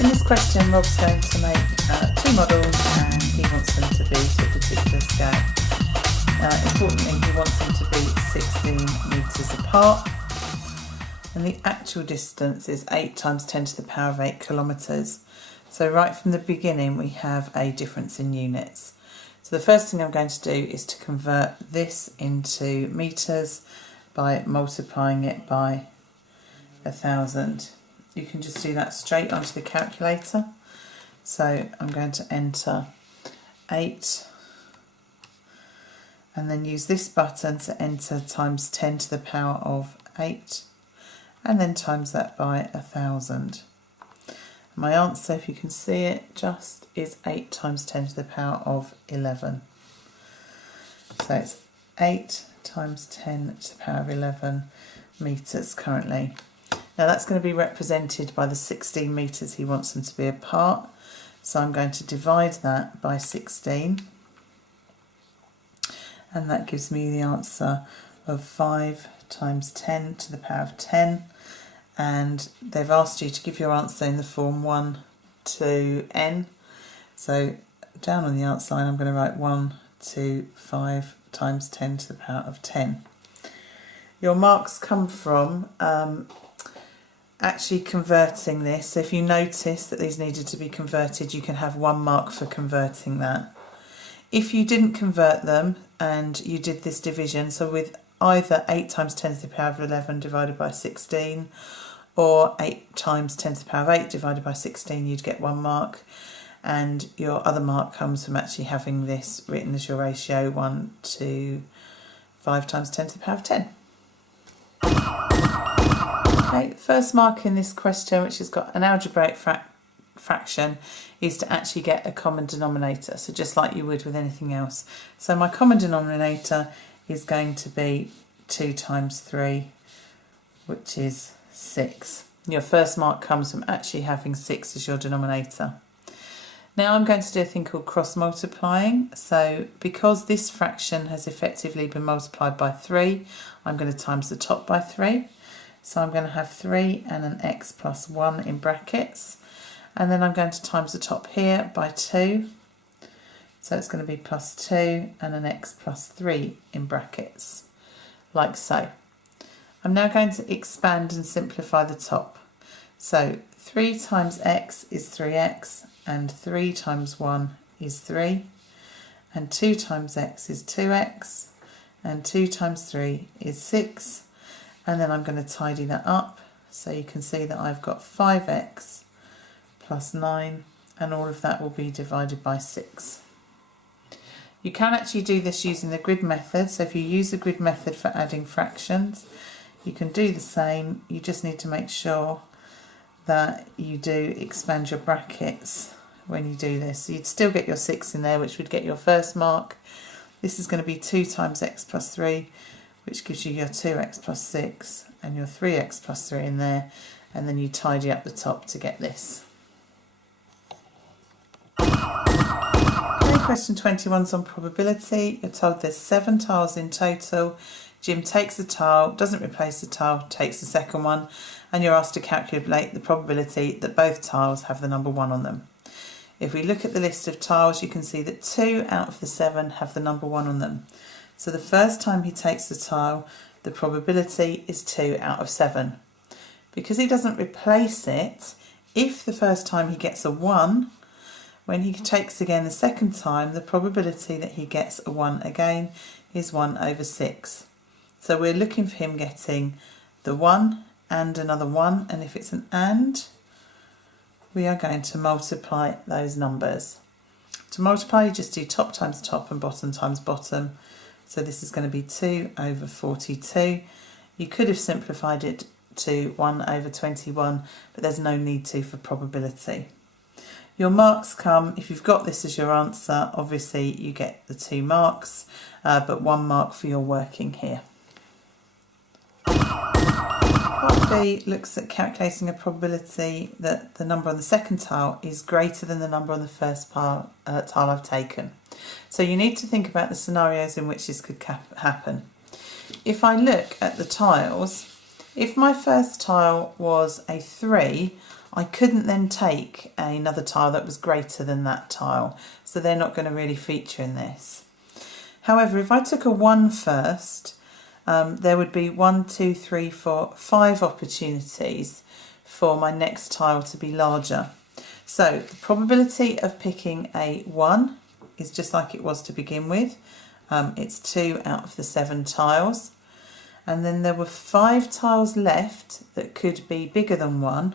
In this question, Rob's going to make two models and he wants them to be to a particular scale. Importantly, he wants them to be 16 metres apart, and the actual distance is 8 times 10 to the power of 8 kilometres. So right from the beginning we have a difference in units. So the first thing I'm going to do is to convert this into metres by multiplying it by 1,000. You can just do that straight onto the calculator. So I'm going to enter 8 and then use this button to enter times 10 to the power of 8 and then times that by 1,000. My answer, if you can see it, just is 8 times 10 to the power of 11. So it's 8 times 10 to the power of 11 metres currently. Now that's going to be represented by the 16 metres he wants them to be apart. So I'm going to divide that by 16. And that gives me the answer of 5 times 10 to the power of 10. And they've asked you to give your answer in the form 1 to n. So down on the answer line I'm going to write 1 to 5 times 10 to the power of 10. Your marks come from actually converting this. So if you notice that these needed to be converted, you can have 1 mark for converting that. If you didn't convert them and you did this division, so with either 8 times 10 to the power of 11 divided by 16 or 8 times 10 to the power of 8 divided by 16, you'd get 1 mark, and your other mark comes from actually having this written as your ratio 1 to 5 times 10 to the power of 10. Okay, the first mark in this question, which has got an algebraic fraction, is to actually get a common denominator, so just like you would with anything else. So my common denominator is going to be 2 times 3, which is 6. Your first mark comes from actually having 6 as your denominator. Now I'm going to do a thing called cross multiplying. So because this fraction has effectively been multiplied by 3, I'm going to times the top by 3. So I'm going to have 3 and an x plus 1 in brackets. And then I'm going to times the top here by 2. So it's going to be plus 2 and an x plus 3 in brackets, like so. I'm now going to expand and simplify the top. So 3 times x is 3x, and 3 times 1 is 3, and 2 times x is 2x, and 2 times 3 is 6. And then I'm going to tidy that up so you can see that I've got 5x plus 9, and all of that will be divided by 6. You can actually do this using the grid method, so if you use the grid method for adding fractions, you can do the same. You just need to make sure that you do expand your brackets when you do this. So you'd still get your 6 in there, which would get your first mark. This is going to be 2 times x plus 3, which gives you your 2x plus 6 and your 3x plus 3 in there, and then you tidy up the top to get this. Okay, question 21 is on probability. You're told there's 7 tiles in total. Jim takes the tile, doesn't replace the tile, takes the second one, and you're asked to calculate the probability that both tiles have the number 1 on them. If we look at the list of tiles, you can see that 2 out of the 7 have the number 1 on them. So the first time he takes the tile, the probability is 2 out of 7. Because he doesn't replace it, if the first time he gets a 1, when he takes again the second time, the probability that he gets a 1 again is 1 over 6. So we're looking for him getting the 1 and another 1, and if it's an and, we are going to multiply those numbers. To multiply, you just do top times top and bottom times bottom. So this is going to be 2 over 42. You could have simplified it to 1 over 21, but there's no need to for probability. Your marks come, if you've got this as your answer, obviously you get the 2 marks, but 1 mark for your working here. Part B looks at calculating a probability that the number on the second tile is greater than the number on the first tile I've taken. So you need to think about the scenarios in which this could happen. If I look at the tiles, if my first tile was a 3, I couldn't then take another tile that was greater than that tile, so they're not going to really feature in this. However, if I took a 1 first, there would be 1, 2, 3, 4, 5 opportunities for my next tile to be larger. So the probability of picking a 1 is just like it was to begin with. It's 2 out of the 7 tiles. And then there were 5 tiles left that could be bigger than 1,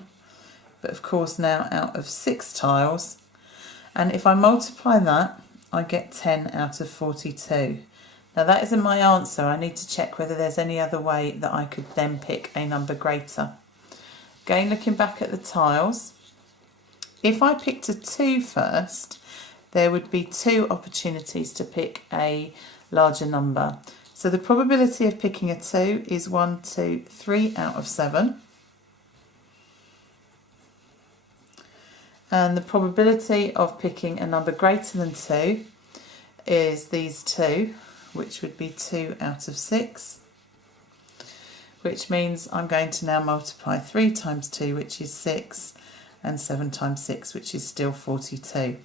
but of course now out of 6 tiles. And if I multiply that, I get 10 out of 42. Now that isn't my answer. I need to check whether there's any other way that I could then pick a number greater. Again, looking back at the tiles, if I picked a 2 first, there would be 2 opportunities to pick a larger number. So the probability of picking a 2 is 1, 2, 3 out of 7. And the probability of picking a number greater than 2 is these 2, which would be 2 out of 6. Which means I'm going to now multiply 3 times 2, which is 6, and 7 times 6, which is still 42.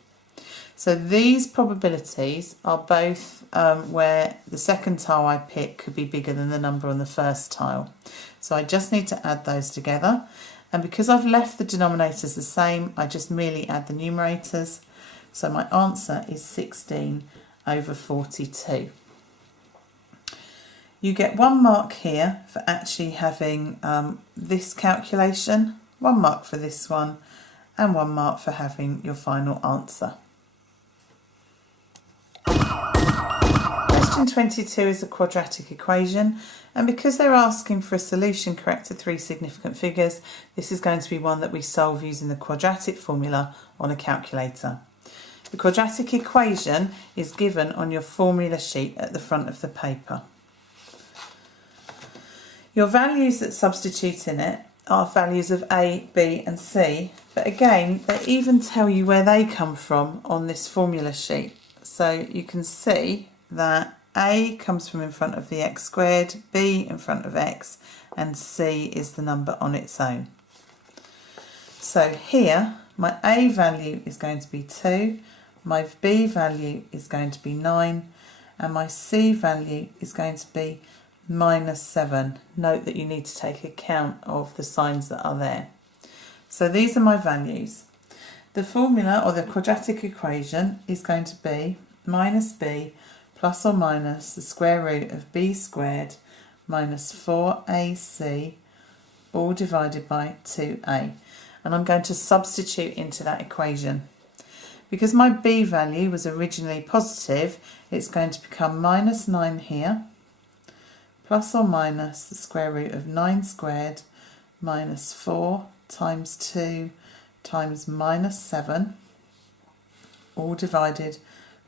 So these probabilities are both where the second tile I pick could be bigger than the number on the first tile. So I just need to add those together. And because I've left the denominators the same, I just merely add the numerators. So my answer is 16 over 42. You get 1 mark here for actually having this calculation, 1 mark for this one, and 1 mark for having your final answer. Question 22 is a quadratic equation, and because they're asking for a solution correct to 3 significant figures, this is going to be one that we solve using the quadratic formula on a calculator. The quadratic equation is given on your formula sheet at the front of the paper. Your values that substitute in it are values of A, B and C, but again they even tell you where they come from on this formula sheet. So you can see that A comes from in front of the x squared, B in front of x, and C is the number on its own. So here my A value is going to be 2, my B value is going to be 9, and my C value is going to be -7. Note that you need to take account of the signs that are there. So these are my values. The formula, or the quadratic equation, is going to be minus b plus or minus the square root of b squared minus 4ac all divided by 2a. And I'm going to substitute into that equation. Because my b value was originally positive, it's going to become minus 9 here, plus or minus the square root of 9 squared minus 4 times 2 times minus 7, all divided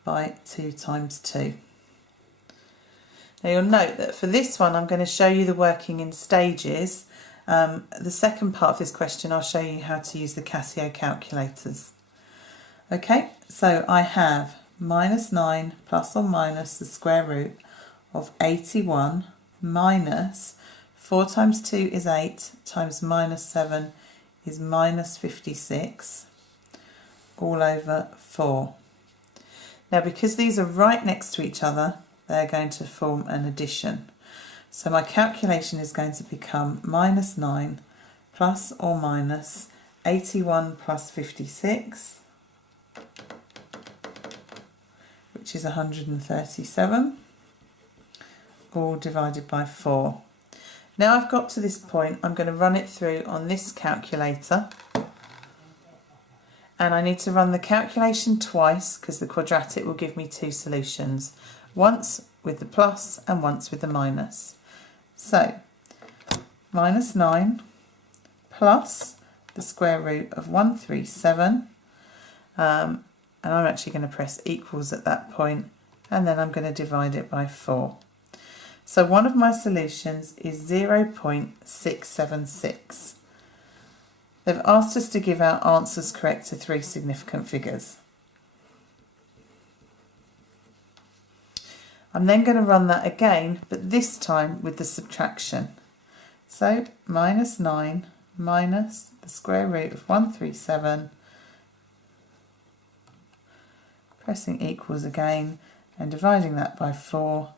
by 2 times 2. Now you'll note that for this one I'm going to show you the working in stages. The second part of this question I'll show you how to use the Casio calculators. Okay, so I have minus 9 plus or minus the square root of 81 minus 4 times 2 is 8 times minus 7 is minus 56 all over 4. Now because these are right next to each other, they're going to form an addition. So my calculation is going to become minus 9 plus or minus 81 plus 56, which is 137, all divided by 4. Now I've got to this point, I'm going to run it through on this calculator, and I need to run the calculation twice because the quadratic will give me 2 solutions, once with the plus and once with the minus. So minus 9 plus the square root of 137, and I'm actually going to press equals at that point, and then I'm going to divide it by 4. So one of my solutions is 0.676. They've asked us to give our answers correct to 3 significant figures. I'm then going to run that again, but this time with the subtraction. So minus 9 minus the square root of 137, pressing equals again and dividing that by 4,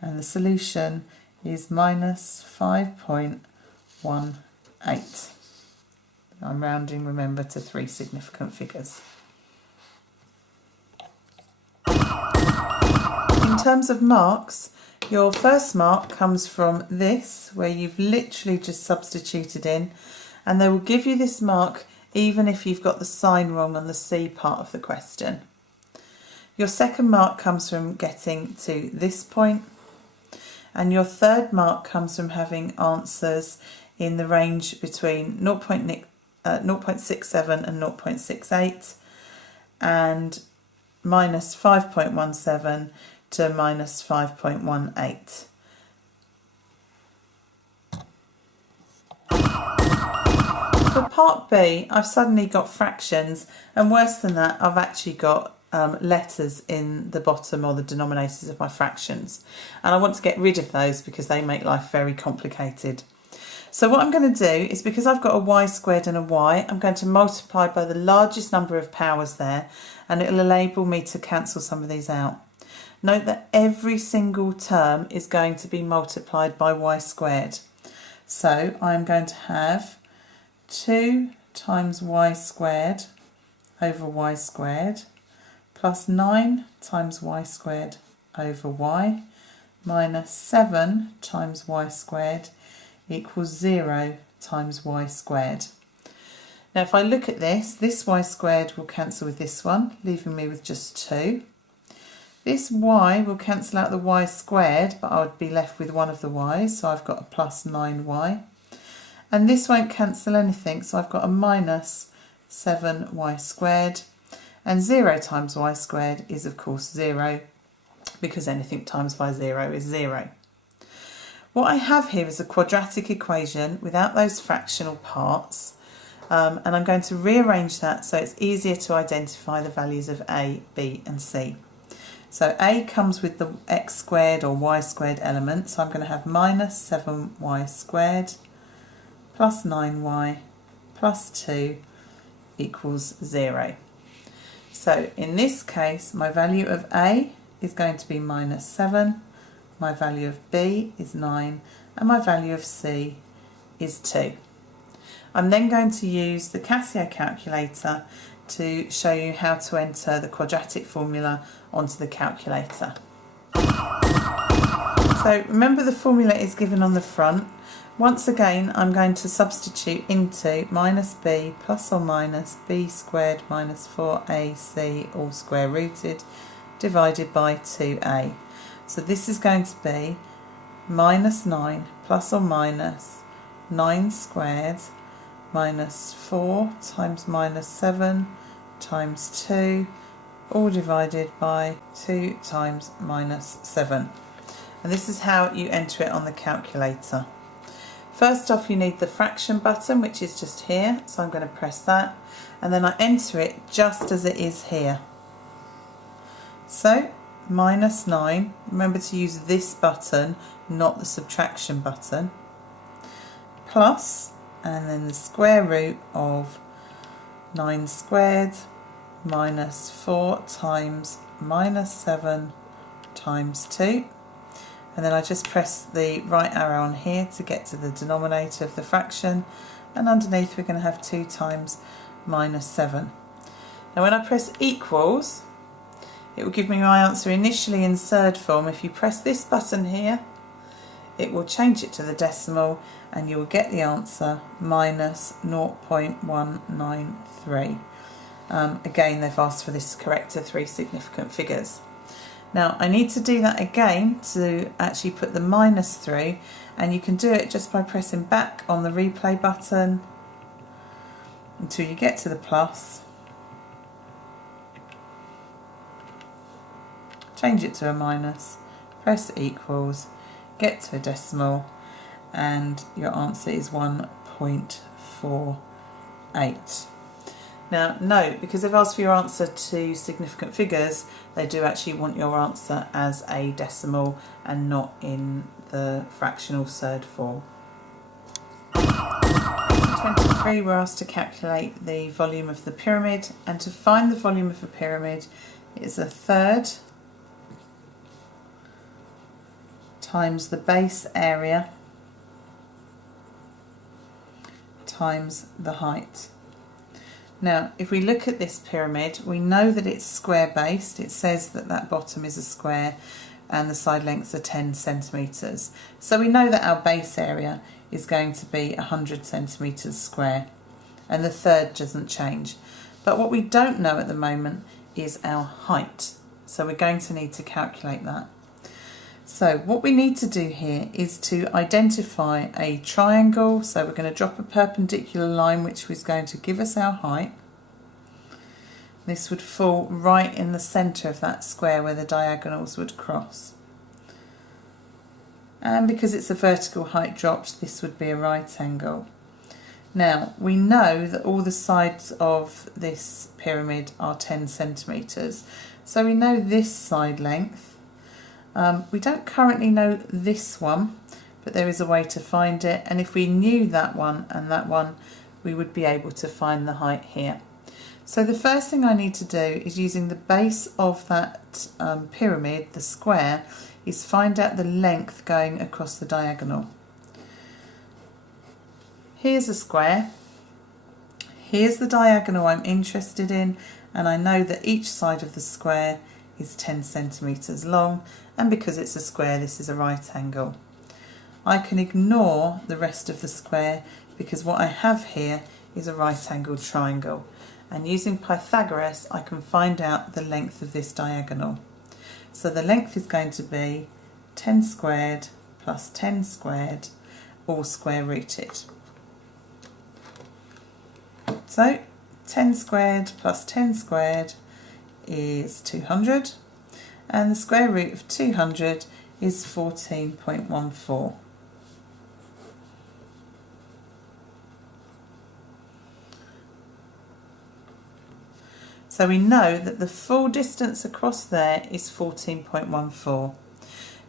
and the solution is minus 5.18. I'm rounding, remember, to 3 significant figures. In terms of marks, your first mark comes from this, where you've literally just substituted in, and they will give you this mark even if you've got the sign wrong on the C part of the question. Your second mark comes from getting to this point, and your third mark comes from having answers in the range between 0.67 and 0.68, and minus 5.17 to minus 5.18. For part B, I've suddenly got fractions, and worse than that, I've actually got letters in the bottom or the denominators of my fractions, and I want to get rid of those because they make life very complicated. So what I'm going to do is, because I've got a y squared and a y, I'm going to multiply by the largest number of powers there, and it will enable me to cancel some of these out. Note that every single term is going to be multiplied by y squared. So I'm going to have 2 times y squared over y squared plus 9 times y squared over y minus 7 times y squared equals 0 times y squared. Now if I look at this y squared will cancel with this one, leaving me with just 2. This y will cancel out the y squared, but I would be left with one of the y's, so I've got a plus 9y. And this won't cancel anything, so I've got a minus 7y squared. And 0 times y squared is of course 0, because anything times by 0 is 0. What I have here is a quadratic equation without those fractional parts, and I'm going to rearrange that so it's easier to identify the values of a, b and c. So a comes with the x squared or y squared element, so I'm going to have minus 7y squared plus 9y plus 2 equals 0. So in this case, my value of a is going to be minus 7, my value of b is 9, and my value of c is 2. I'm then going to use the Casio calculator to show you how to enter the quadratic formula onto the calculator. So remember, the formula is given on the front. Once again, I'm going to substitute into minus b plus or minus b squared minus 4ac all square rooted divided by 2a. So this is going to be minus 9 plus or minus 9 squared minus 4 times minus 7 times 2 all divided by 2 times minus 7. And this is how you enter it on the calculator. First off, you need the fraction button, which is just here, so I'm going to press that, and then I enter it just as it is here. So minus 9, remember to use this button, not the subtraction button, plus, and then the square root of 9 squared minus 4 times minus 7 times 2, and then I just press the right arrow on here to get to the denominator of the fraction, and underneath we're going to have 2 times minus 7. Now when I press equals, it will give me my answer initially in third form. If you press this button here, it will change it to the decimal and you will get the answer minus 0.193. Again, they've asked for this to correct to 3 significant figures. Now I need to do that again to actually put the minus through, and you can do it just by pressing back on the replay button until you get to the plus, change it to a minus, press equals, get to a decimal, and your answer is 1.48. Now note, because they've asked for your answer to significant figures, they do actually want your answer as a decimal and not in the fractional third form. 3 we're asked to calculate the volume of the pyramid, and to find the volume of a pyramid is a third times the base area times the height. Now if we look at this pyramid, we know that it's square based. It says that that bottom is a square and the side lengths are 10 centimetres. So we know that our base area is going to be 100 centimetres square, and the third doesn't change. But what we don't know at the moment is our height, so we're going to need to calculate that. So what we need to do here is to identify a triangle. So we're going to drop a perpendicular line which is going to give us our height. This would fall right in the centre of that square where the diagonals would cross. And because it's a vertical height dropped, this would be a right angle. Now we know that all the sides of this pyramid are 10 centimetres. So we know this side length. We don't currently know this one, but there is a way to find it. And if we knew that one and that one, we would be able to find the height here. So the first thing I need to do is, using the base of that pyramid, the square, is find out the length going across the diagonal. Here's a square. Here's the diagonal I'm interested in, and I know that each side of the square is 10 centimetres long, and because it's a square, this is a right angle. I can ignore the rest of the square because what I have here is a right angled triangle. And using Pythagoras, I can find out the length of this diagonal. So the length is going to be 10 squared plus 10 squared, all square rooted. So 10 squared plus 10 squared is 200, and the square root of 200 is 14.14. So we know that the full distance across there is 14.14.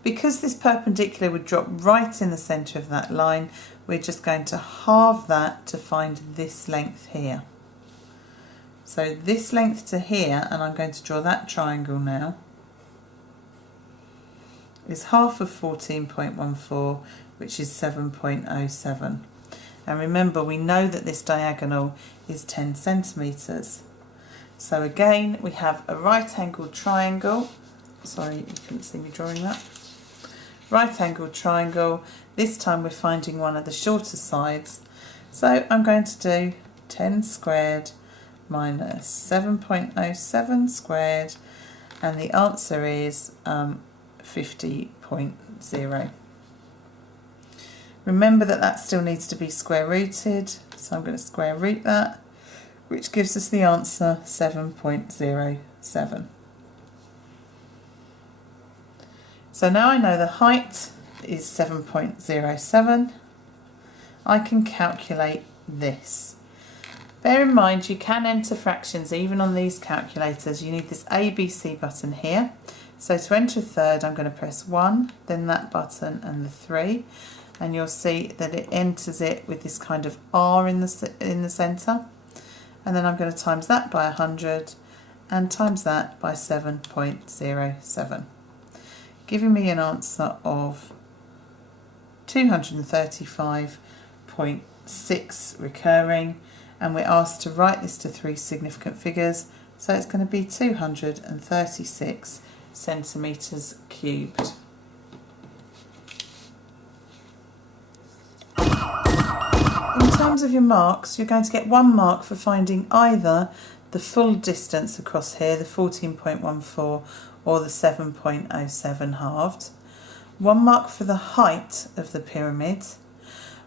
Because this perpendicular would drop right in the centre of that line, we're just going to halve that to find this length here. So this length to here, and I'm going to draw that triangle now, is half of 14.14, which is 7.07. And remember, we know that this diagonal is 10 centimetres. So again, we have a right angled triangle. Sorry, you couldn't see me drawing that. Right angled triangle. This time we're finding one of the shorter sides. So I'm going to do 10 squared minus 7.07 squared, and the answer is 50.0. Remember that that still needs to be square rooted, so I'm going to square root that, which gives us the answer 7.07. So now I know the height is 7.07. I can calculate this. Bear in mind, you can enter fractions even on these calculators. You need this ABC button here. So to enter a third, I'm going to press 1, then that button and the 3, and you'll see that it enters it with this kind of R in the centre. And then I'm going to times that by 100 and times that by 7.07, giving me an answer of 235.6 recurring, and we're asked to write this to 3 significant figures, so it's going to be 236 centimetres cubed. In terms of your marks, you're going to get 1 mark for finding either the full distance across here, the 14.14, or the 7.07 halved. 1 mark for the height of the pyramid.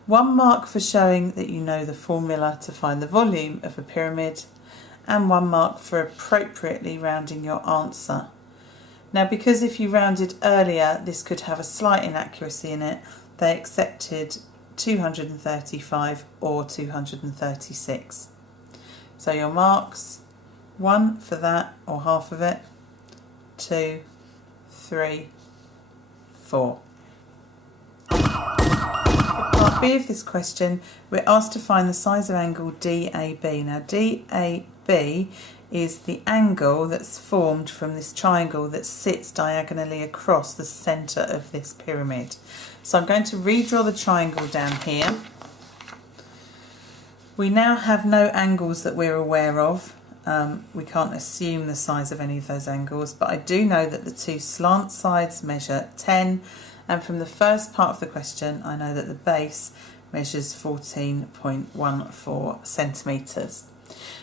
1 mark for showing that you know the formula to find the volume of a pyramid. And 1 mark for appropriately rounding your answer. Now, because if you rounded earlier, this could have a slight inaccuracy in it, they accepted 235 or 236. So your marks, 1 for that or half of it, 2, 3, 4. For part part B of this question, we're asked to find the size of angle DAB. Now DAB is the angle that's formed from this triangle that sits diagonally across the centre of this pyramid. So I'm going to redraw the triangle down here. We now have no angles that we're aware of. We can't assume the size of any of those angles, but I do know that the two slant sides measure 10, and from the first part of the question I know that the base measures 14.14 centimetres.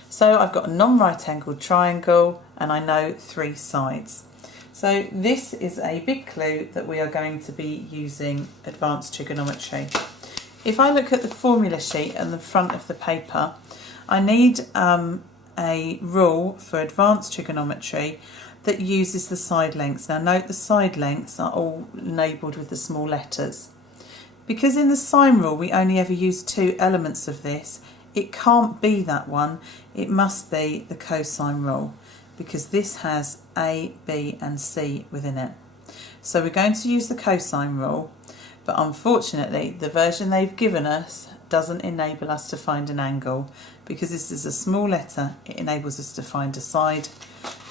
So I've got a non-right angled triangle and I know 3 sides. So this is a big clue that we are going to be using advanced trigonometry. If I look at the formula sheet on the front of the paper, I need a rule for advanced trigonometry that uses the side lengths. Now note the side lengths are all labelled with the small letters. Because in the sine rule we only ever use 2 elements of this, it can't be that one, it must be the cosine rule, because this has A, B and C within it. So we're going to use the cosine rule, but unfortunately the version they've given us doesn't enable us to find an angle. Because this is a small letter, it enables us to find a side,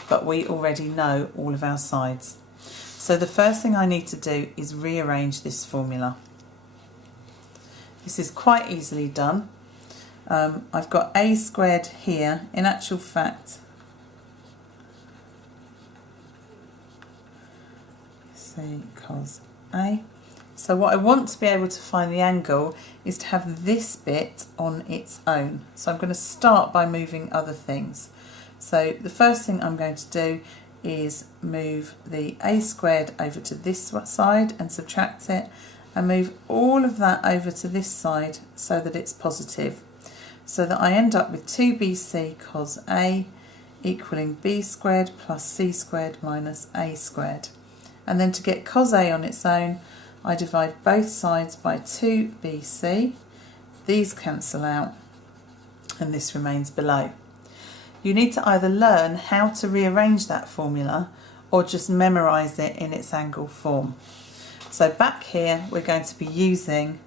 but we already know all of our sides. So the first thing I need to do is rearrange this formula. This is quite easily done. I've got a squared here. In actual fact, C cos A. So what I want to be able to find the angle is to have this bit on its own. So I'm going to start by moving other things. So the first thing I'm going to do is move the a squared over to this side and subtract it, and move all of that over to this side so that it's positive, so that I end up with 2bc cos A equaling b squared plus c squared minus a squared. And then to get cos A on its own, I divide both sides by 2bc, these cancel out and this remains below. You need to either learn how to rearrange that formula or just memorise it in its angle form. So back here we're going to be using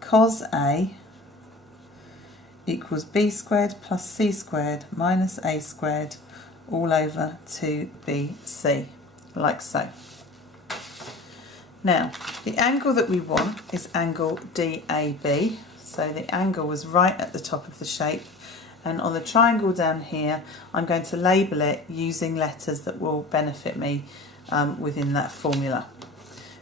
cos A equals b squared plus c squared minus a squared all over 2bc, like so. Now, the angle that we want is angle DAB, so the angle was right at the top of the shape, and on the triangle down here I'm going to label it using letters that will benefit me within that formula.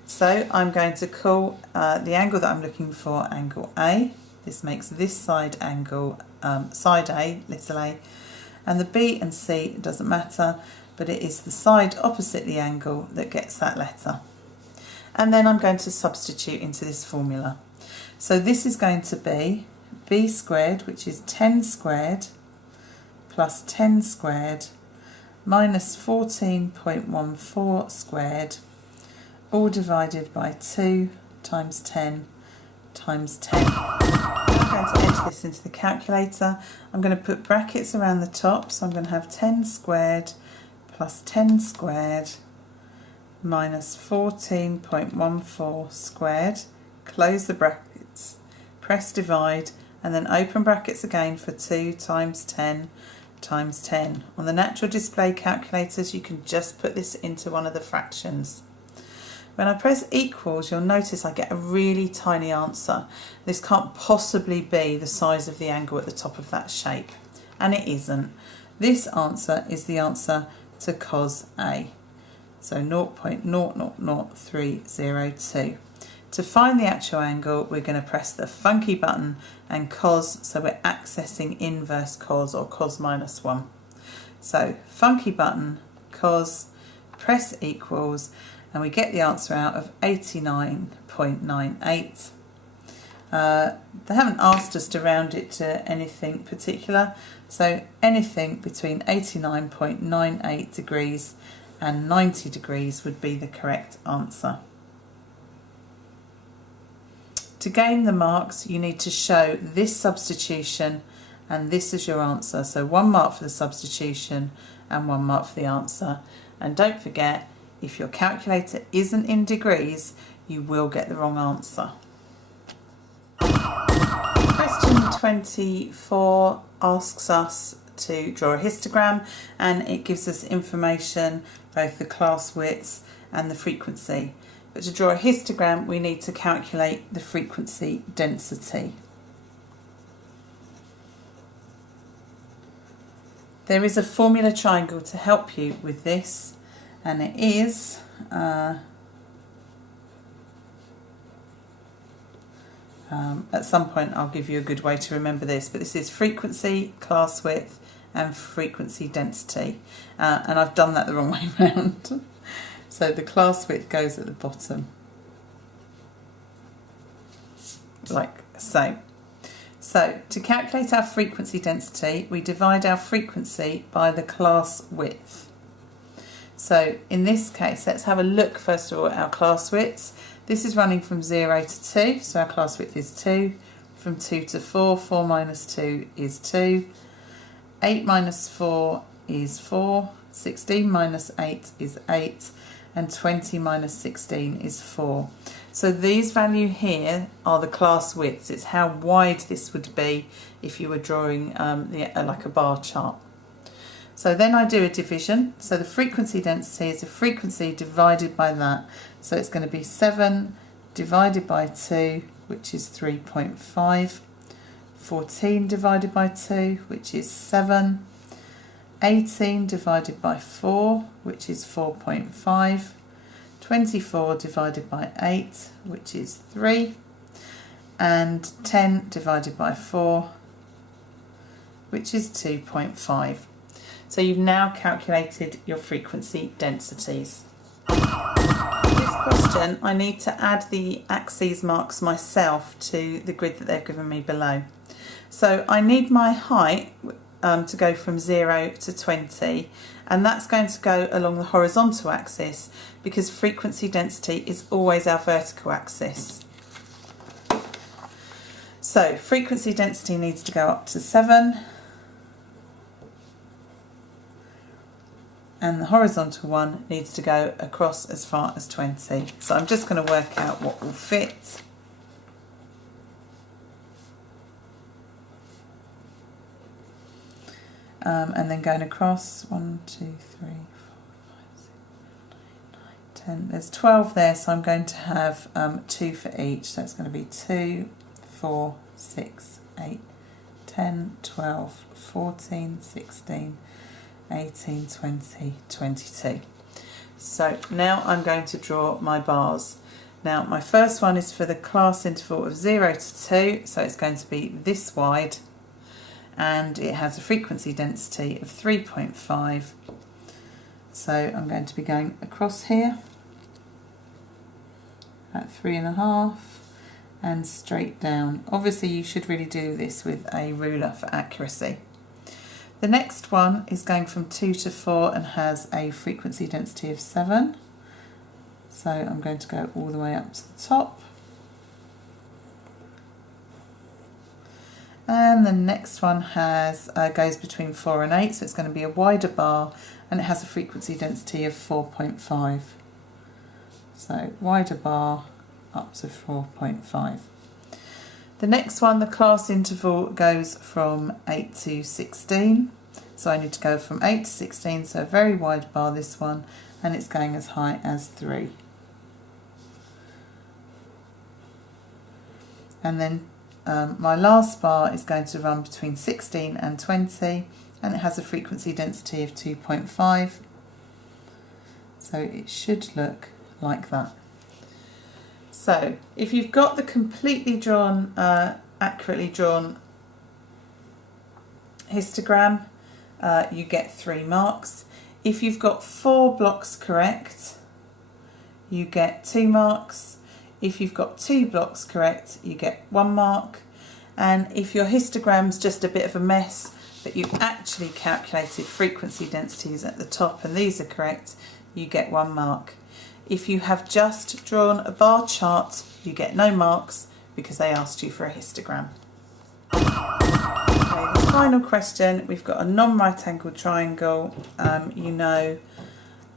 So I'm going to call the angle that I'm looking for angle A. This makes this side angle side A, little a, and the B and C doesn't matter, but it is the side opposite the angle that gets that letter. And then I'm going to substitute into this formula. So this is going to be b squared, which is 10 squared plus 10 squared minus 14.14 squared, all divided by 2 times 10 times 10. I'm going to enter this into the calculator. I'm going to put brackets around the top, so I'm going to have 10 squared plus 10 squared minus 14.14 squared, close the brackets, press divide, and then open brackets again for 2 times 10 times 10. On the natural display calculators you can just put this into one of the fractions. When I press equals, you'll notice I get a really tiny answer. This can't possibly be the size of the angle at the top of that shape, and it isn't. This answer is the answer to cos A. So 0.000302. To find the actual angle, we're going to press the funky button and cos, so we're accessing inverse cos, or cos minus 1. So funky button, cos, press equals, and we get the answer out of 89.98. They haven't asked us to round it to anything particular, so anything between 89.98 degrees and 90 degrees would be the correct answer. To gain the marks, you need to show this substitution and this is your answer. So 1 mark for the substitution and 1 mark for the answer. And don't forget, if your calculator isn't in degrees, you will get the wrong answer. 24 asks us to draw a histogram, and it gives us information, both the class widths and the frequency. But to draw a histogram, we need to calculate the frequency density. There is a formula triangle to help you with this, and it is at some point I'll give you a good way to remember this, but this is frequency, class width and frequency density, and I've done that the wrong way round. So the class width goes at the bottom, like so. So to calculate our frequency density, we divide our frequency by the class width. So in this case, let's have a look first of all at our class widths. This is running from 0 to 2, so our class width is 2. From 2 to 4, 4 minus 2 is 2. 8 minus 4 is 4. 16 minus 8 is 8. And 20 minus 16 is 4. So these values here are the class widths. It's how wide this would be if you were drawing like a bar chart. So then I do a division. So the frequency density is the frequency divided by that. So it's going to be 7 divided by 2, which is 3.5. 14 divided by 2, which is 7. 18 divided by 4, which is 4.5. 24 divided by 8, which is 3. And 10 divided by 4, which is 2.5. So you've now calculated your frequency densities. This question, I need to add the axes marks myself to the grid that they've given me below. So I need my height to go from 0 to 20, and that's going to go along the horizontal axis because frequency density is always our vertical axis. So frequency density needs to go up to 7, and the horizontal one needs to go across as far as 20. So I'm just going to work out what will fit. And then going across 1, 2, 3, 4, 5, 6, 7, 8, 9, 10. There's 12 there, so I'm going to have 2 for each. So it's going to be 2, 4, 6, 8, 10, 12, 14, 16, 18, 20, 22. So now I'm going to draw my bars. Now my first one is for the class interval of 0 to 2, so it's going to be this wide, and it has a frequency density of 3.5. So I'm going to be going across here at 3.5 and straight down. Obviously you should really do this with a ruler for accuracy. The next one is going from 2 to 4 and has a frequency density of 7. So I'm going to go all the way up to the top. And the next one has goes between 4 and 8, so it's going to be a wider bar, and it has a frequency density of 4.5. So wider bar up to 4.5. The next one, the class interval, goes from 8 to 16. So I need to go from 8 to 16, so a very wide bar this one, and it's going as high as 3. And then my last bar is going to run between 16 and 20, and it has a frequency density of 2.5. So it should look like that. So if you've got the completely drawn, accurately drawn histogram, you get 3 marks. If you've got 4 blocks correct, you get 2 marks. If you've got 2 blocks correct, you get 1 mark. And if your histogram's just a bit of a mess, but you've actually calculated frequency densities at the top and these are correct, you get 1 mark. If you have just drawn a bar chart, you get no marks because they asked you for a histogram. Okay, the final question, we've got a non-right angled triangle, you know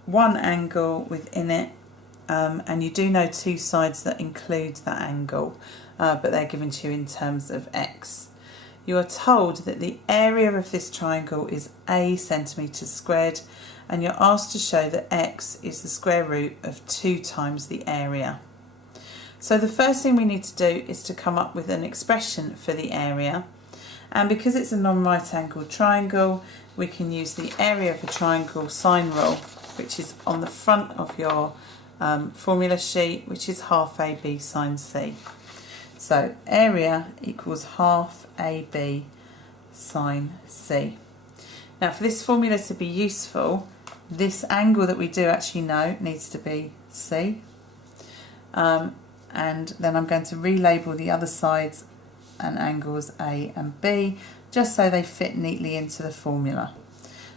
one angle within it, and you do know 2 sides that include that angle, but they're given to you in terms of x. you are told that the area of this triangle is a centimetres squared, and you're asked to show that x is the square root of 2 times the area. So the first thing we need to do is to come up with an expression for the area, and because it's a non-right angled triangle, we can use the area of a triangle sine rule, which is on the front of your formula sheet, which is half AB sine C. So area equals half AB sine C. Now for this formula to be useful, this angle that we do actually know needs to be C. And then I'm going to relabel the other sides and angles A and B, just so they fit neatly into the formula.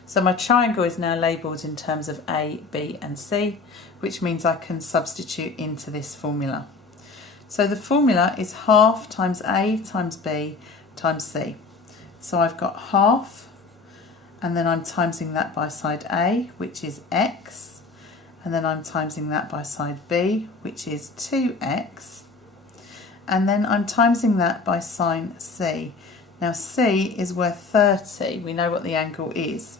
So my triangle is now labelled in terms of A, B and C, which means I can substitute into this formula. So the formula is half times A times B times C. So I've got half, and then I'm timesing that by side A, which is x, and then I'm timesing that by side B, which is 2x, and then I'm timesing that by sine C. Now C is worth 30, we know what the angle is.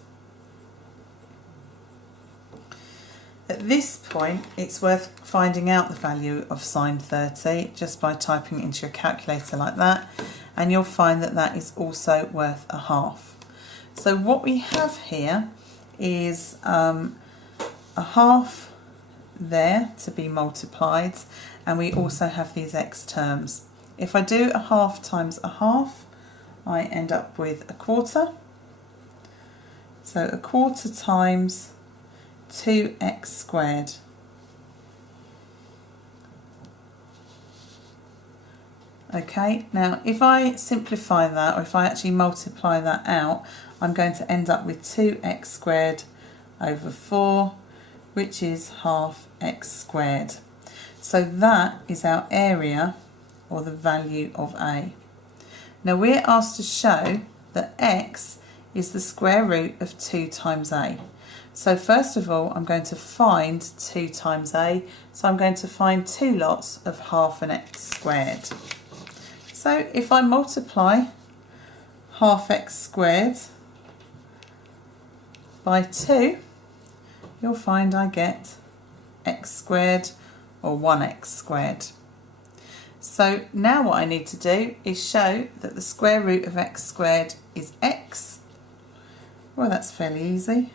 At this point, it's worth finding out the value of sine 30 just by typing it into your calculator like that, and you'll find that that is also worth a half. So what we have here is a half there to be multiplied, and we also have these x terms. If I do a half times a half, I end up with a quarter. So a quarter times 2x squared. Okay, now if I simplify that, or if I actually multiply that out, I'm going to end up with 2x squared over 4, which is half x squared. So that is our area, or the value of A. Now we're asked to show that x is the square root of 2 times A. So first of all, I'm going to find 2 times A, so I'm going to find 2 lots of half an x squared. So if I multiply half x squared by 2, you'll find I get x squared, or 1x squared. So now what I need to do is show that the square root of x squared is x. Well, that's fairly easy,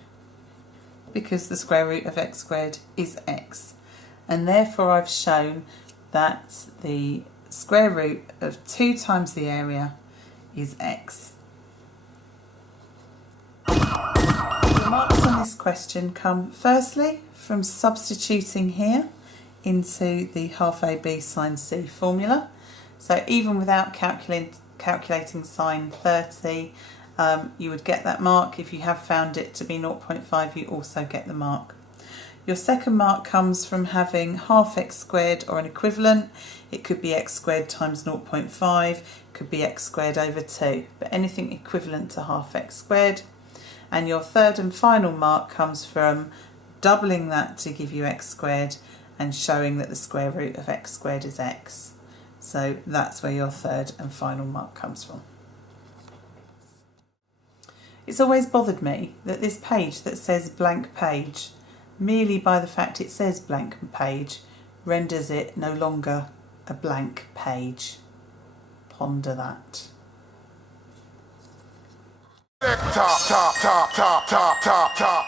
because the square root of x squared is x, and therefore I've shown that the square root of 2 times the area is x. The marks on this question come firstly from substituting here into the half AB sine C formula. So even without calculating sine 30, you would get that mark. If you have found it to be 0.5, you also get the mark. Your second mark comes from having half x squared or an equivalent. It could be x squared times 0.5, it could be x squared over 2, but anything equivalent to half x squared. And your third and final mark comes from doubling that to give you x squared and showing that the square root of x squared is x. So that's where your third and final mark comes from. It's always bothered me that this page that says blank page, merely by the fact it says blank page, renders it no longer a blank page. Ponder that. Top, top, top, top, top, top, top.